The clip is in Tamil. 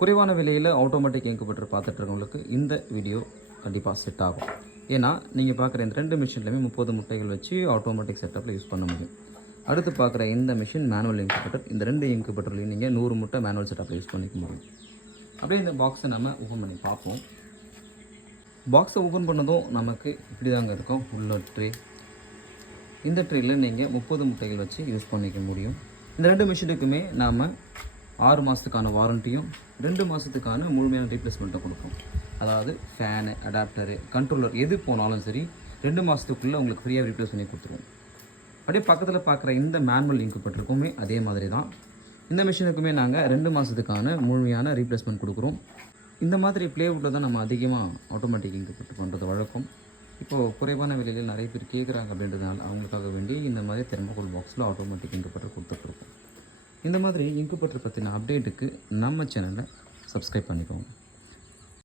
குறைவான விலையில் ஆட்டோமேட்டிக் இன்குபேட்டர் பார்த்துட்டு இருக்கவங்களுக்கு இந்த வீடியோ கண்டிப்பாக செட் ஆகும். ஏன்னா நீங்கள் பார்க்குற இந்த ரெண்டு மிஷின்லையுமே முப்பது முட்டைகள் வச்சு ஆட்டோமேட்டிக் செட்டப்பில் யூஸ் பண்ண முடியும். அடுத்து பார்க்குற இந்த மிஷின் மேனுவல் இன்குபேட்டர் இந்த ரெண்டு இன்குபேட்டர்லையும் நீங்கள் நூறு முட்டை மேனுவல் செட்டப்பில் யூஸ் பண்ணிக்க முடியும். அப்படியே இந்த பாக்ஸை நம்ம ஓப்பன் பண்ணி பார்ப்போம். பாக்ஸை ஓப்பன் பண்ணதும் நமக்கு இப்படி தாங்க இருக்கும். உள்ள ட்ரே இந்த ட்ரேயில் நீங்கள் முப்பது முட்டைகள் வச்சு யூஸ் பண்ணிக்க முடியும். இந்த ரெண்டு மிஷினுக்குமே நாம் ஆறு மாதத்துக்கான வாரண்டியும் ரெண்டு மாதத்துக்கான முழுமையான ரீப்ளேஸ்மெண்ட்டும் கொடுப்போம் அதாவது ஃபேனு அடாப்டரு கண்ட்ரோலர் எது போனாலும் சரி ரெண்டு மாதத்துக்குள்ளே உங்களுக்கு ஃப்ரீயாக ரீப்ளேஸ் பண்ணி கொடுத்துருவோம். அப்படியே பக்கத்தில் பார்க்குற இந்த மேனுவல் லிங்க் பட்டிருக்குமே அதே மாதிரி தான் இந்த மிஷினுக்குமே நாங்கள் ரெண்டு மாதத்துக்கான முழுமையான ரீப்ளேஸ்மெண்ட் கொடுக்குறோம். இந்த மாதிரி ப்ளேவுட்டில் தான் நம்ம அதிகமாக ஆட்டோமேட்டிக் இன்குபேட்டர் பண்ணுறது வழக்கம். இப்போது குறைவான விலையில் நிறைய பேர் கேட்குறாங்க அப்படின்றதுனால அவங்களுக்காக வேண்டி இந்த மாதிரி தெர்மோகோல் பாக்ஸில் ஆட்டோமேட்டிக் இன்குபேட்டர் கொடுத்துட்ருக்கோம் இந்த மாதிரி இன்குபேட்டர் பற்றின அப்டேட்டுக்கு நம்ம சேனலை சப்ஸ்கிரைப் பண்ணிக்கோங்க.